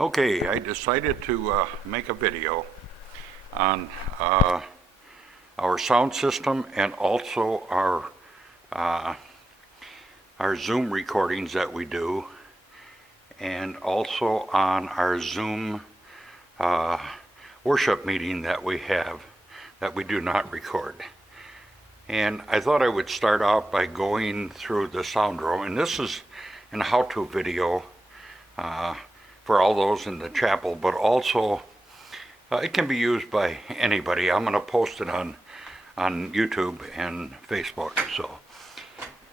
Okay, I decided to make a video on our sound system and also our Zoom recordings that we do, and also on our Zoom worship meeting that we have that we do not record. And I thought I would start out by going through the sound room, and this is a how-to video for all those in the chapel, but also it can be used by anybody. I'm going to post it on YouTube and Facebook. So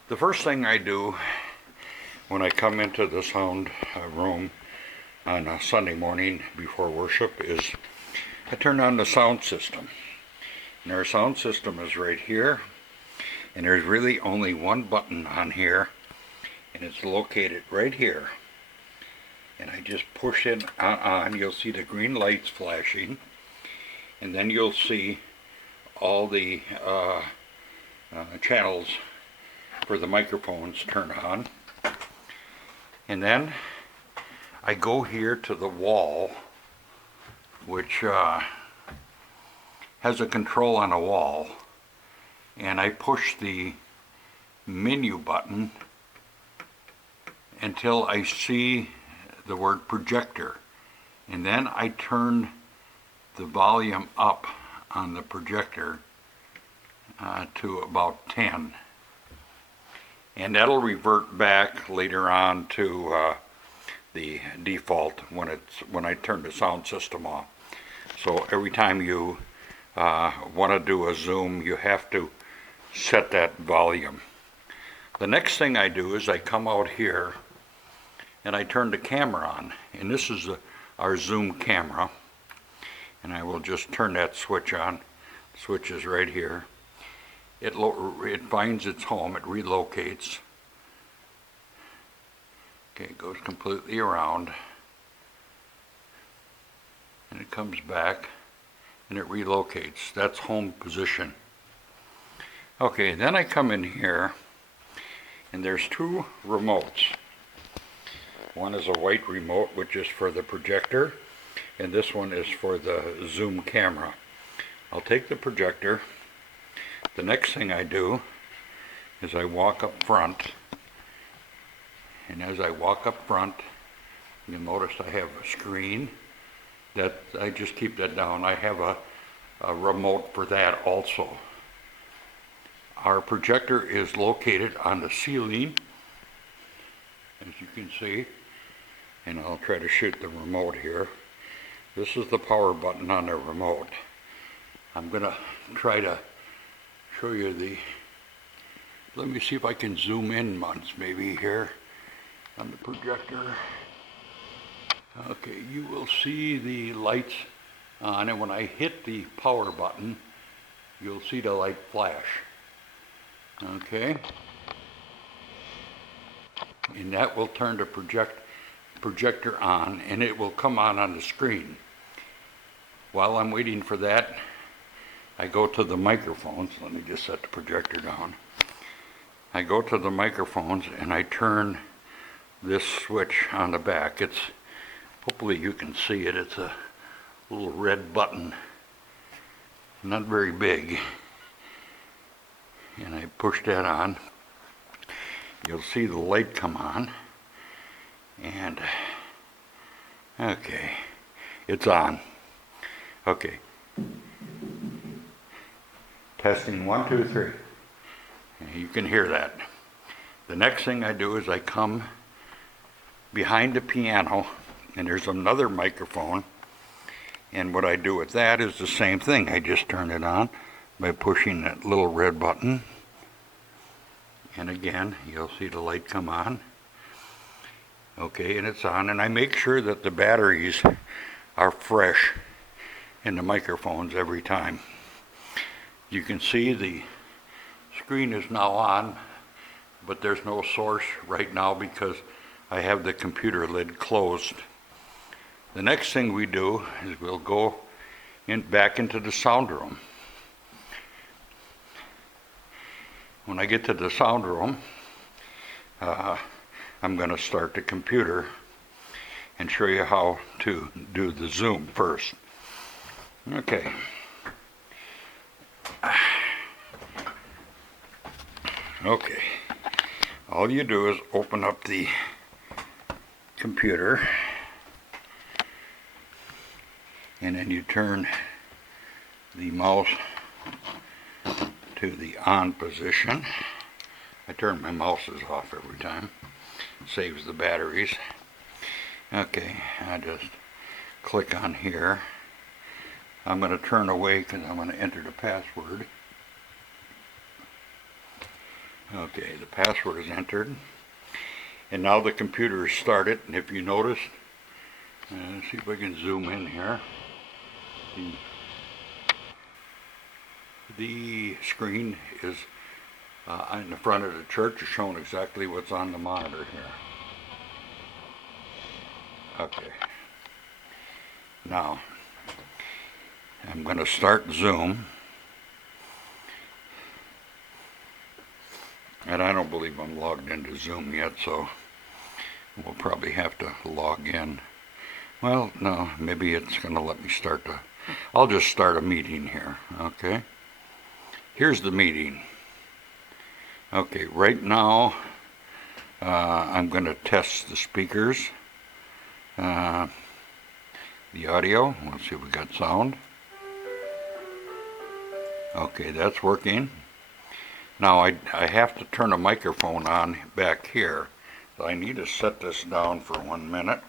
the first thing I do when I come into the sound room on a Sunday morning before worship is I turn on the sound system. And our sound system is right here, and there's really only one button on here, and it's located right here. And I just push it on. You'll see the green lights flashing, and then you'll see all the channels for the microphones turn on. And then I go here to the wall, which has a control on a wall, and I push the menu button until I see the word projector, and then I turn the volume up on the projector to about 10, and that'll revert back later on to the default when I turn the sound system off. So every time you want to do a Zoom, you have to set that volume. The next thing I do is I come out here and I turn the camera on, and this is our Zoom camera, and I will just turn that switch on. The switch is right here. It finds its home, it relocates. Okay, it goes completely around, and it comes back, and it relocates. That's home position. Okay, then I come in here, and there's two remotes. One is a white remote, which is for the projector, and this one is for the Zoom camera. I'll take the projector. The next thing I do is I walk up front, and as I walk up front, you'll notice I have a screen. That I just keep that down. I have a remote for that also. Our projector is located on the ceiling, as you can see, and I'll try to shoot the remote here. This is the power button on the remote. I'm going to try to show you let me see if I can zoom in once maybe here on the projector. Okay, you will see the lights on, and when I hit the power button, you'll see the light flash. Okay, and that will turn the projector on, and it will come on the screen. While I'm waiting for that, I go to the microphones. Let me just set the projector down. I go to the microphones and I turn this switch on the back. Hopefully you can see it. It's a little red button, not very big. And I push that on. You'll see the light come on. And okay, it's on. Okay. Testing 1, 2, 3. And you can hear that. The next thing I do is I come behind the piano, and there's another microphone. And what I do with that is the same thing. I just turn it on by pushing that little red button. And again, you'll see the light come on. Okay, and it's on, and I make sure that the batteries are fresh in the microphones every time. You can see the screen is now on, but there's no source right now because I have the computer lid closed. The next thing we do is we'll go back into the sound room. When I get to the sound room, I'm going to start the computer, and show you how to do the zoom first. Okay. Okay. All you do is open up the computer, and then you turn the mouse to the on position. I turn my mouses off every time. Saves the batteries. Okay, I just click on here. I'm going to turn away because I'm going to enter the password. Okay, the password is entered. And now the computer is started. And if you notice, let's see if I can zoom in here. The screen is in the front of the church is showing exactly what's on the monitor here. Okay. Now, I'm going to start Zoom. And I don't believe I'm logged into Zoom yet, so we'll probably have to log in. Well, no, maybe it's going to let me start I'll just start a meeting here, okay? Here's the meeting. Okay, right now, I'm going to test the speakers, the audio. Let's see if we got sound. Okay, that's working. Now I have to turn a microphone on back here. So I need to set this down for 1 minute.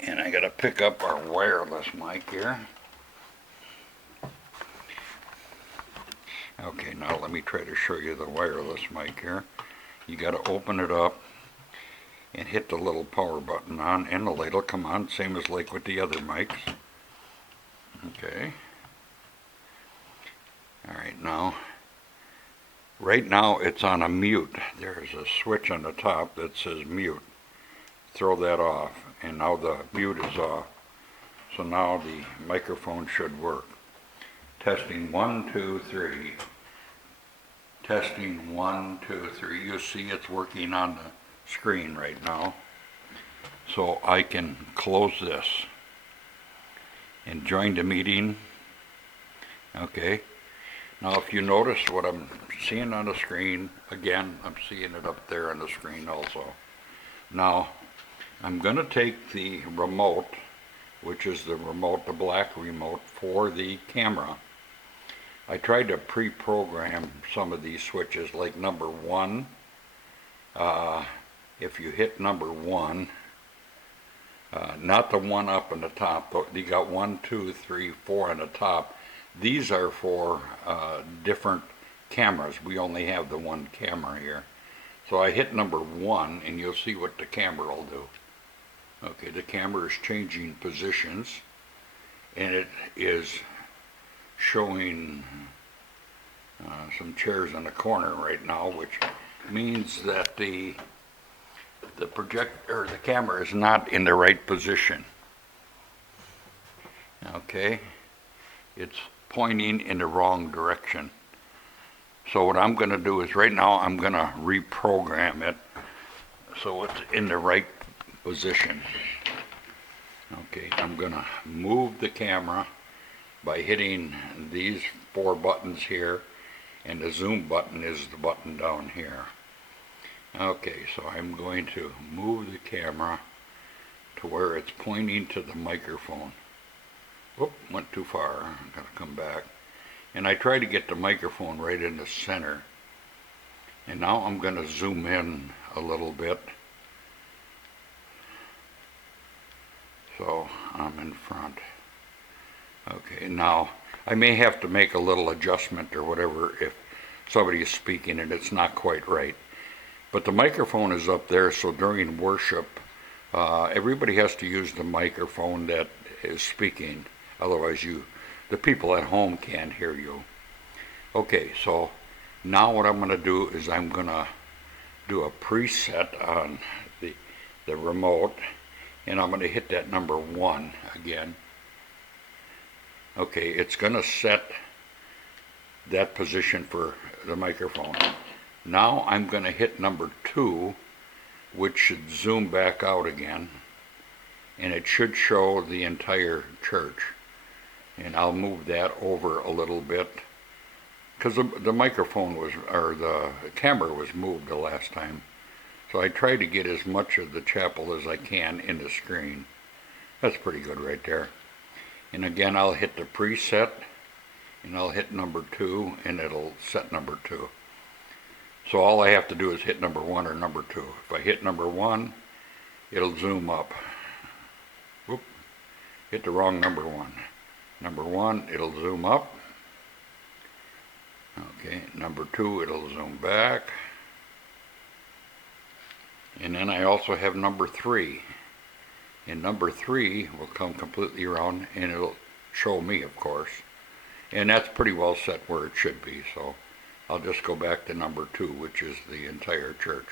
And I got to pick up our wireless mic here. Okay, now let me try to show you the wireless mic here. You got to open it up and hit the little power button on, and the light will come on, same as like with the other mics. Okay. Alright, now, right now it's on a mute. There's a switch on the top that says mute. Throw that off, and now the mute is off. So now the microphone should work. Testing 1, 2, 3. Testing 1, 2, 3. You see it's working on the screen right now. So I can close this and join the meeting. Okay. Now if you notice what I'm seeing on the screen, again, I'm seeing it up there on the screen also. Now, I'm going to take the remote, which is the remote, the black remote for the camera. I tried to pre-program some of these switches, like number 1. If you hit number 1, not the one up on the top, but you got 1, 2, 3, 4 on the top. These are for different cameras. We only have the one camera here. So I hit number 1, and you'll see what the camera will do. Okay, the camera is changing positions, and it is showing some chairs in the corner right now, which means that the projector, or the camera, is not in the right position. Okay, it's pointing in the wrong direction. So what I'm going to do is right now I'm going to reprogram it so it's in the right position. Okay, I'm going to move the camera by hitting these 4 buttons here, and the zoom button is the button down here. Okay, so I'm going to move the camera to where it's pointing to the microphone. Whoop, went too far. I'm going to come back. And I try to get the microphone right in the center. And now I'm going to zoom in a little bit. So I'm in front. Okay, now I may have to make a little adjustment or whatever if somebody is speaking and it's not quite right. But the microphone is up there, so during worship, everybody has to use the microphone that is speaking. Otherwise, the people at home can't hear you. Okay, so now what I'm going to do is I'm going to do a preset on the remote, and I'm going to hit that number 1 again. Okay, it's going to set that position for the microphone. Now I'm going to hit number 2, which should zoom back out again. and it should show the entire church. And I'll move that over a little bit because the microphone was, or the camera was moved the last time. So I try to get as much of the chapel as I can in the screen. That's pretty good right there. And again, I'll hit the preset, and I'll hit number 2, and it'll set number 2. So all I have to do is hit number 1 or number 2. If I hit number 1, it'll zoom up. Whoop, hit the wrong number 1. Number 1, it'll zoom up. Okay, number 2, it'll zoom back. And then I also have number 3. And number 3 will come completely around, and it'll show me, of course. And that's pretty well set where it should be, so I'll just go back to number 2, which is the entire church.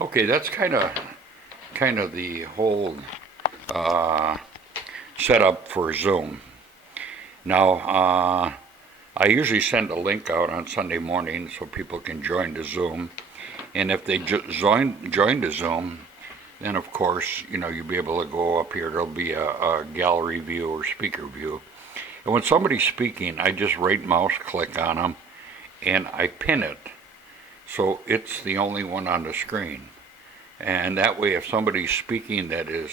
Okay, that's kind of the whole setup for Zoom. Now, I usually send a link out on Sunday morning so people can join the Zoom. And if they join the Zoom, then of course, you'll be able to go up here. There'll be a gallery view or speaker view. And when somebody's speaking, I just right mouse click on them and I pin it. So it's the only one on the screen. And that way, if somebody's speaking that is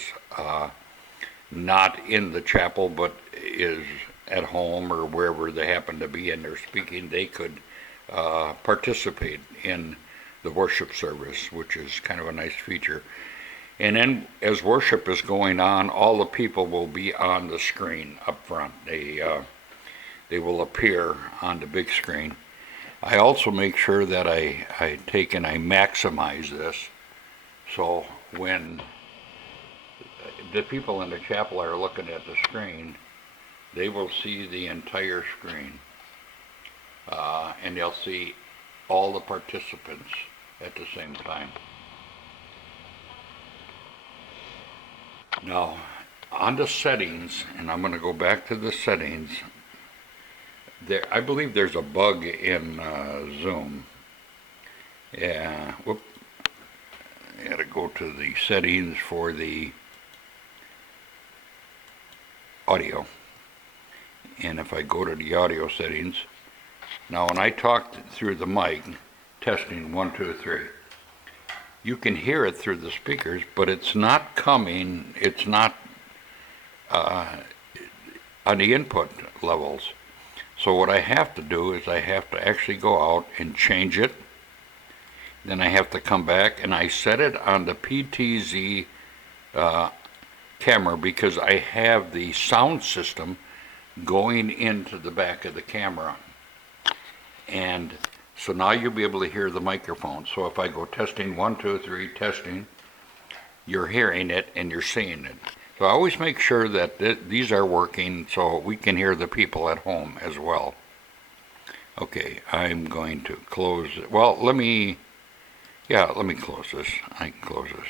not in the chapel but is at home or wherever they happen to be and they're speaking, they could participate in the worship service, which is kind of a nice feature. And then as worship is going on, all the people will be on the screen up front. They will appear on the big screen. I also make sure that I take and I maximize this, so when the people in the chapel are looking at the screen, they will see the entire screen, and they'll see all the participants at the same time. Now, on the settings, and I'm going to go back to the settings, I believe there's a bug in Zoom. Yeah, whoop. I got to go to the settings for the audio. And if I go to the audio settings, now when I talk through the mic, testing 1, 2, 3, you can hear it through the speakers, but it's not coming, it's not on the input levels. So what I have to do is I have to actually go out and change it. Then I have to come back and I set it on the PTZ camera because I have the sound system going into the back of the camera. And so now you'll be able to hear the microphone. So if I go testing 1, 2, 3, testing, you're hearing it and you're seeing it. So I always make sure that these are working so we can hear the people at home as well. Okay, I'm going to close it. Well, let me close this. I can close this.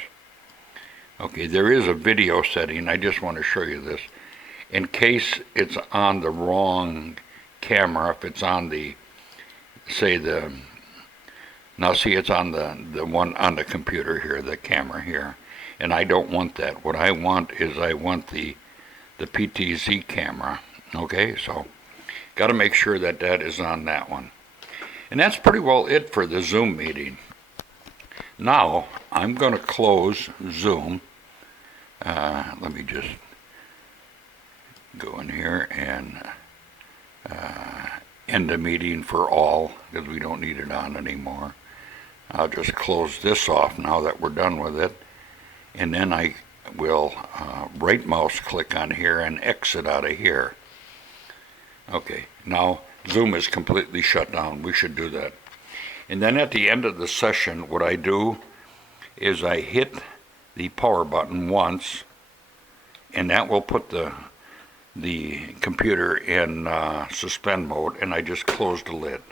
Okay, there is a video setting. I just want to show you this. In case it's on the wrong camera, if it's on the, say now see it's on the one on the computer here, the camera here. And I don't want that. What I want is I want the PTZ camera. Okay, so got to make sure that that is on that one. And that's pretty well it for the Zoom meeting. Now I'm going to close Zoom. Let me just go in here and end the meeting for all because we don't need it on anymore. I'll just close this off now that we're done with it. And then I will right mouse click on here and exit out of here. Okay, now Zoom is completely shut down. We should do that. And then at the end of the session, what I do is I hit the power button once, and that will put the computer in suspend mode, and I just close the lid.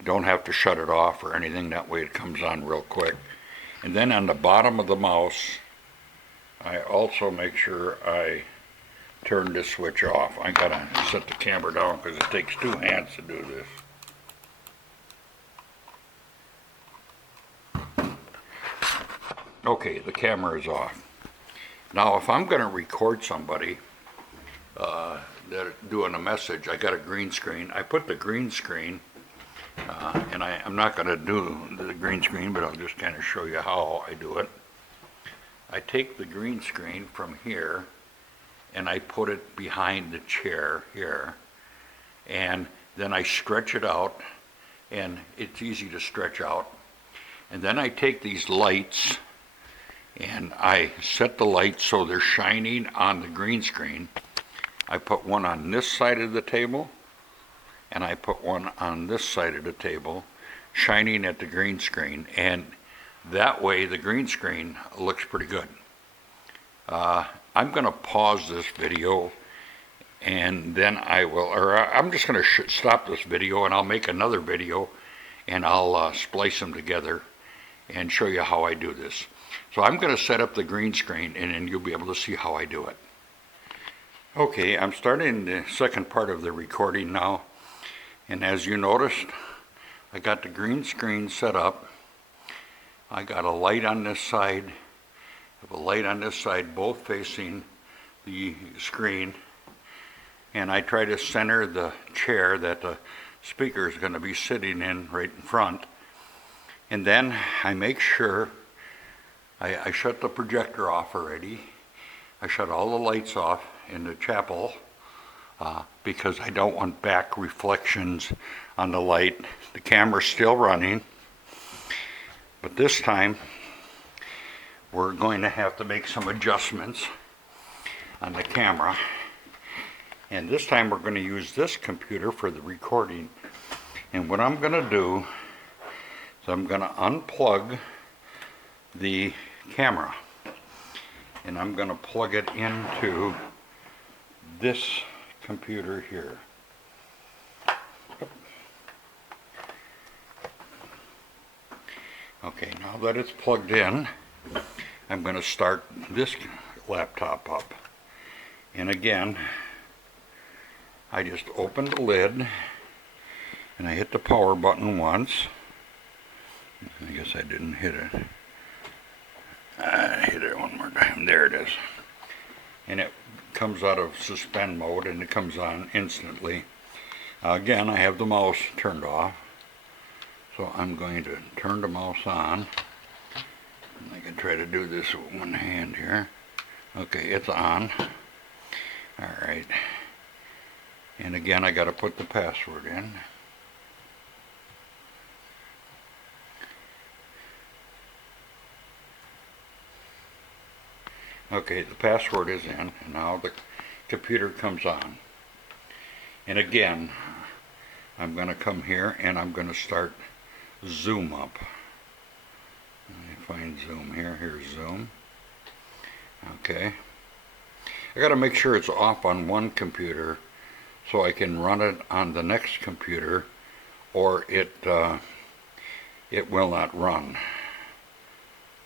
You don't have to shut it off or anything. That way it comes on real quick. And then on the bottom of the mouse, I also make sure I turn this switch off. I gotta set the camera down because it takes 2 hands to do this. Okay, the camera is off. Now, if I'm going to record somebody that doing a message, I got a green screen. I put the green screen, and I'm not going to do the green screen, but I'll just kind of show you how I do it. I take the green screen from here, and I put it behind the chair here, and then I stretch it out, and it's easy to stretch out. And then I take these lights, and I set the lights so they're shining on the green screen. I put one on this side of the table, and I put one on this side of the table, shining at the green screen, and that way the green screen looks pretty good. I'm going to pause this video, and then I'm just going to stop this video, and I'll make another video, and I'll splice them together and show you how I do this. So I'm going to set up the green screen, and then you'll be able to see how I do it. Okay, I'm starting the second part of the recording now, and as you noticed, I got the green screen set up. I got a light on this side, I have a light on this side, both facing the screen, and I try to center the chair that the speaker is going to be sitting in right in front. And then I make sure I shut the projector off already. I shut all the lights off in the chapel because I don't want back reflections on the light. The camera's still running, but this time we're going to have to make some adjustments on the camera. And this time we're going to use this computer for the recording. And what I'm going to do is I'm going to unplug the camera, and I'm going to plug it into this computer here. Okay, now that it's plugged in, I'm going to start this laptop up. And again, I just open the lid, and I hit the power button once. I guess I didn't hit it. I hit it one more time. There it is. And it comes out of suspend mode, and it comes on instantly. Again, I have the mouse turned off, so I'm going to turn the mouse on. I can try to do this with one hand here. Okay, it's on. Alright. And again, I got to put the password in. Okay, the password is in, and now the computer comes on. And again, I'm going to come here and I'm going to start Zoom up. Let me find Zoom here. Here's Zoom. Okay. I got to make sure it's off on one computer so I can run it on the next computer, or it will not run.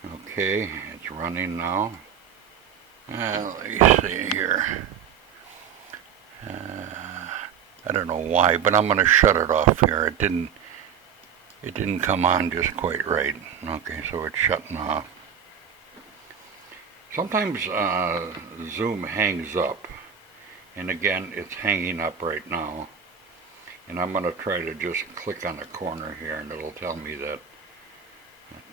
Okay, it's running now. Let me see here. I don't know why, but I'm going to shut it off here. It didn't come on just quite right. Okay, so it's shutting off. Sometimes Zoom hangs up, and again, it's hanging up right now. And I'm going to try to just click on the corner here, and it'll tell me that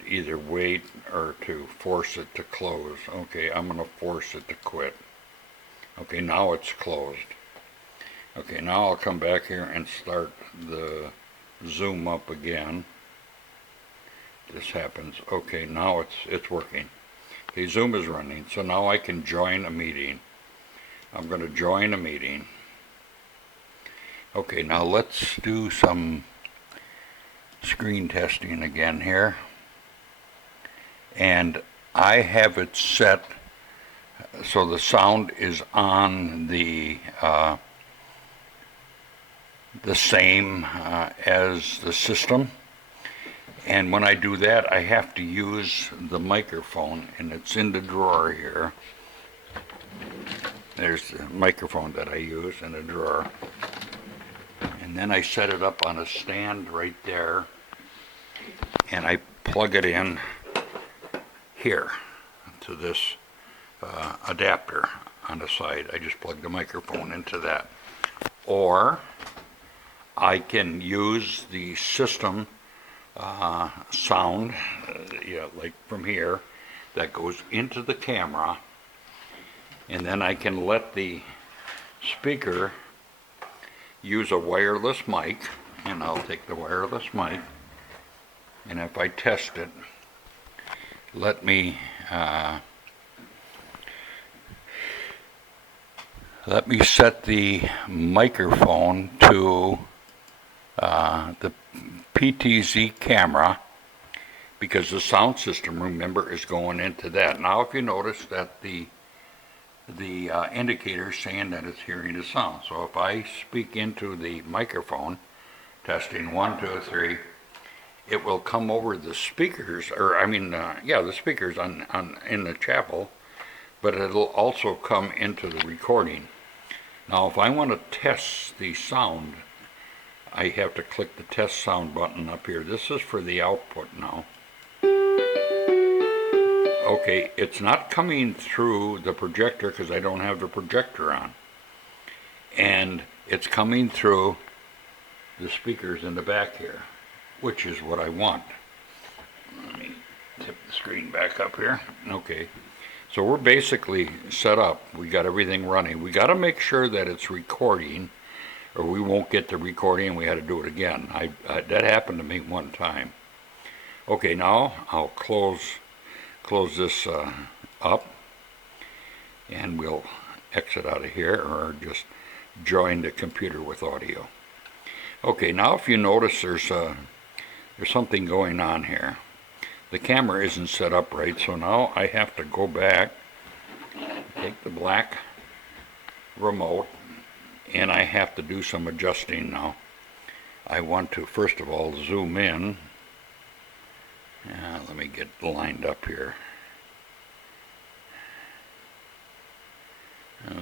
either wait or to force it to close. Okay, I'm going to force it to quit. Okay, now it's closed. Okay, now I'll come back here and start the Zoom up again. This happens. Okay, now it's working. Okay, Zoom is running, so now I can join a meeting. I'm going to join a meeting. Okay, now let's do some screen testing again here. And I have it set so the sound is on the same as the system. And when I do that, I have to use the microphone, and it's in the drawer here. There's the microphone that I use in the drawer. And then I set it up on a stand right there, and I plug it in here to this adapter on the side. I just plug the microphone into that. Or I can use the system sound, like from here, that goes into the camera, and then I can let the speaker use a wireless mic, and I'll take the wireless mic, and if I test it, let me set the microphone to the PTZ camera, because the sound system, remember, is going into that. Now if you notice that the indicator is saying that it's hearing the sound. So if I speak into the microphone, testing 1, 2, 3, it will come over the speakers, the speakers in the chapel, but it'll also come into the recording. Now if I want to test the sound, I have to click the test sound button up here. This is for the output now. Okay, it's not coming through the projector because I don't have the projector on. And it's coming through the speakers in the back here, which is what I want. Let me tip the screen back up here. Okay, so we're basically set up. We got everything running. We got to make sure that it's recording, or we won't get the recording and we had to do it again. That happened to me one time. Okay, now I'll close this up, and we'll exit out of here, or just join the computer with audio. Okay, now if you notice there's something going on here. The camera isn't set up right, so now I have to go back, take the black remote, and I have to do some adjusting now. I want to first of all zoom in. Let me get lined up here.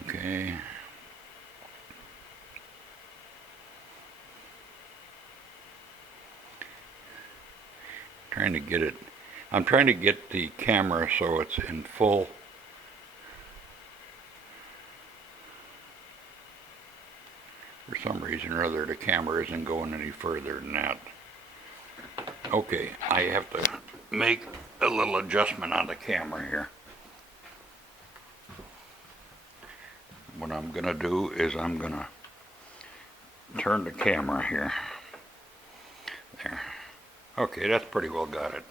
Okay. I'm trying to get the camera so it's in full. For some reason or other, the camera isn't going any further than that. Okay, I have to make a little adjustment on the camera here. What I'm going to do is I'm going to turn the camera here. There. Okay, that's pretty well got it.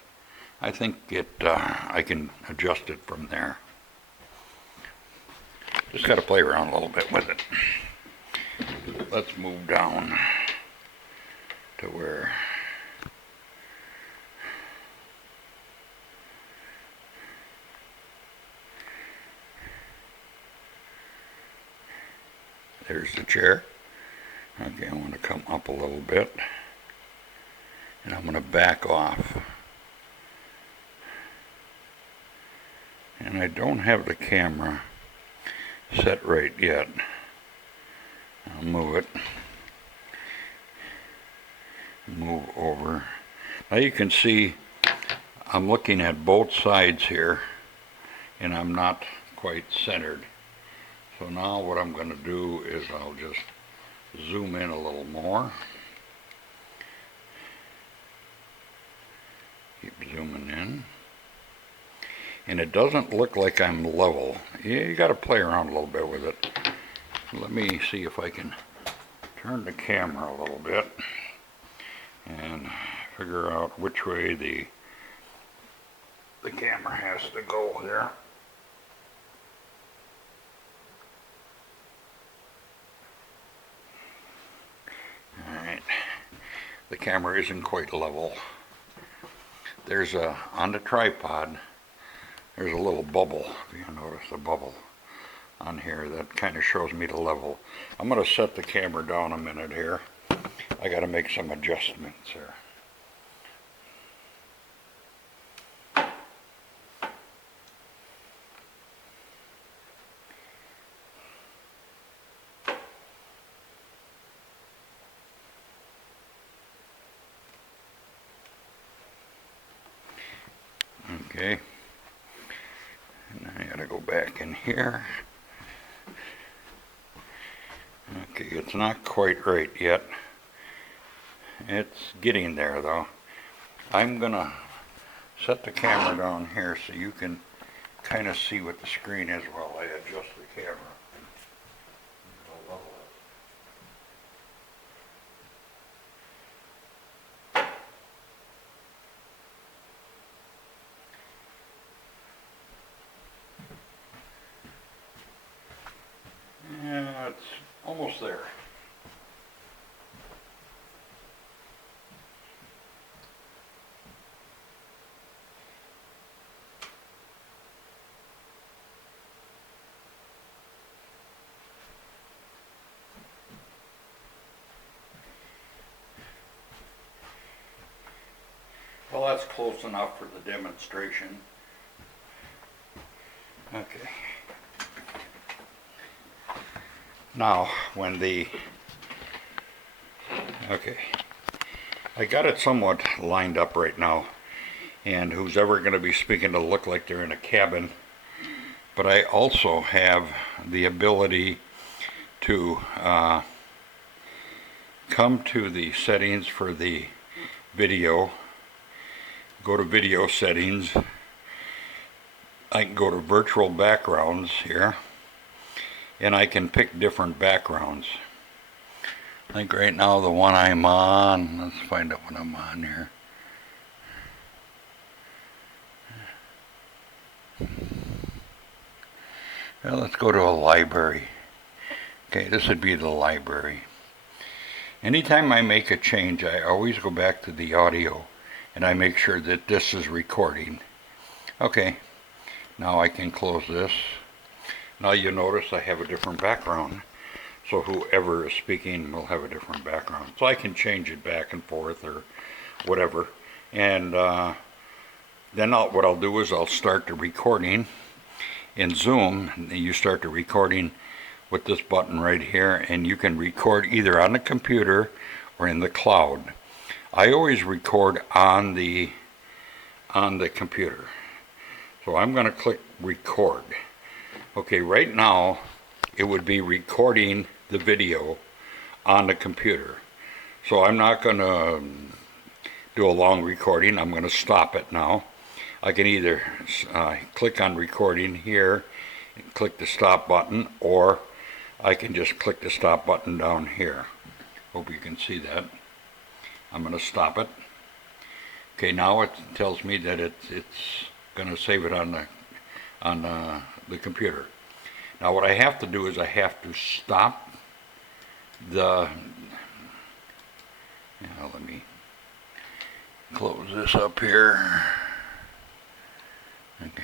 I think I can adjust it from there. Just got to play around a little bit with it. Let's move down to where there's the chair. Okay, I want to come up a little bit, and I'm going to back off. And I don't have the camera set right yet. I'll move it. Move over. Now you can see I'm looking at both sides here, and I'm not quite centered. So now what I'm going to do is I'll just zoom in a little more. Keep zooming in. And it doesn't look like I'm level. You got to play around a little bit with it. Let me see if I can turn the camera a little bit and figure out which way the camera has to go there. Alright, the camera isn't quite level. There's on the tripod, there's a little bubble, if you notice the bubble on here, that kind of shows me the level. I'm going to set the camera down a minute here. I got to make some adjustments here. Okay, and I gotta go back in here. Okay, it's not quite right yet. It's getting there though. I'm gonna set the camera down here so you can kind of see what the screen is while I adjust the camera. Yeah, it's almost there. Well, that's close enough for the demonstration. Okay. Now, okay, I got it somewhat lined up right now, and who's ever going to be speaking to look like they're in a cabin, but I also have the ability to come to the settings for the video, go to video settings. I can go to virtual backgrounds here, and I can pick different backgrounds. I think right now the one I'm on, let's find out what I'm on here. Well, let's go to a library. Okay, this would be the library. Anytime I make a change, I always go back to the audio and I make sure that this is recording. Okay, now I can close this. Now you notice I have a different background. So whoever is speaking will have a different background. So I can change it back and forth or whatever. And then what I'll do is I'll start the recording. In Zoom, you start the recording with this button right here, and you can record either on the computer or in the cloud. I always record on the computer. So I'm going to click record. Okay, right now it would be recording the video on the computer. So I'm not going to do a long recording. I'm going to stop it now. I can either click on recording here and click the stop button, or I can just click the stop button down here. Hope you can see that. I'm going to stop it. Okay, now it tells me that it's going to save it on the computer. Now what I have to do is I have to stop the, let me close this up here. Okay.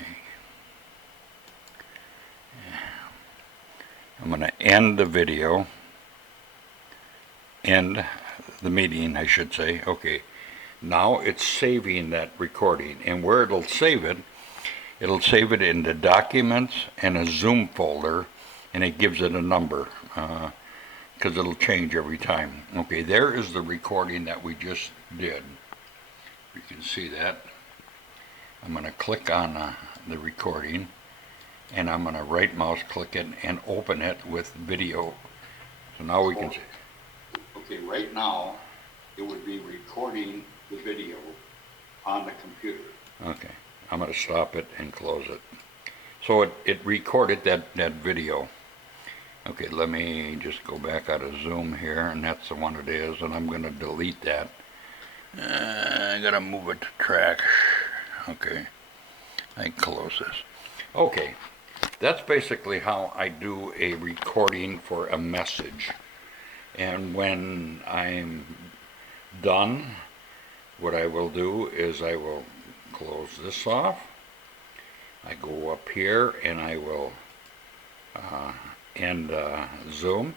I'm going to end the video, end the meeting, I should say. Okay, now it's saving that recording, and where it'll save it in the documents and a Zoom folder, and it gives it a number because it'll change every time. Okay, there is the recording that we just did. You can see that. I'm going to click on the recording, and I'm going to right mouse click it and open it with video. So now we can see. Okay, right now it would be recording the video on the computer. Okay, I'm going to stop it and close it. So it recorded that video. Okay, let me just go back out of Zoom here, and that's the one it is, and I'm going to delete that. I got to move it to track. Okay, I can close this. Okay, that's basically how I do a recording for a message. And when I'm done, what I will do is I will close this off. I go up here and I will end Zoom.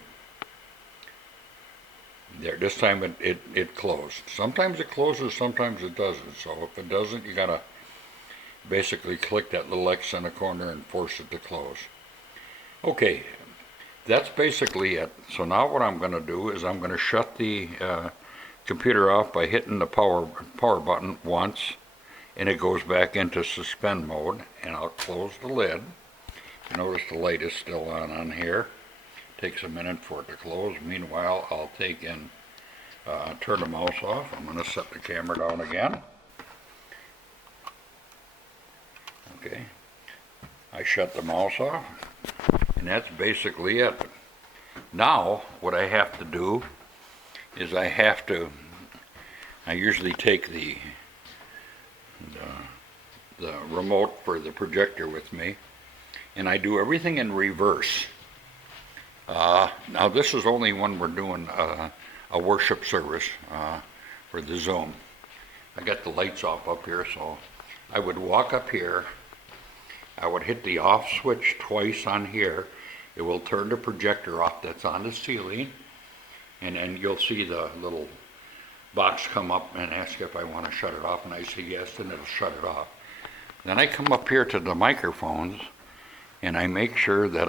There, this time it closed. Sometimes it closes, sometimes it doesn't. So if it doesn't, you gotta basically click that little X in the corner and force it to close. Okay, that's basically it. So now what I'm going to do is I'm going to shut the computer off by hitting the power button once, and it goes back into suspend mode, and I'll close the lid, Notice the light is still on here. Takes a minute for it to close. Meanwhile, I'll take and turn the mouse off. I'm going to set the camera down again. Okay, I shut the mouse off, and that's basically it. Now, what I have to do is I usually take the remote for the projector with me, and I do everything in reverse. Now this is only when we're doing a worship service for the Zoom. I got the lights off up here, so I would walk up here, I would hit the off switch twice on here. It will turn the projector off that's on the ceiling, and then you'll see the little box come up and ask if I want to shut it off, and I say yes, and it'll shut it off. Then I come up here to the microphones, and I make sure that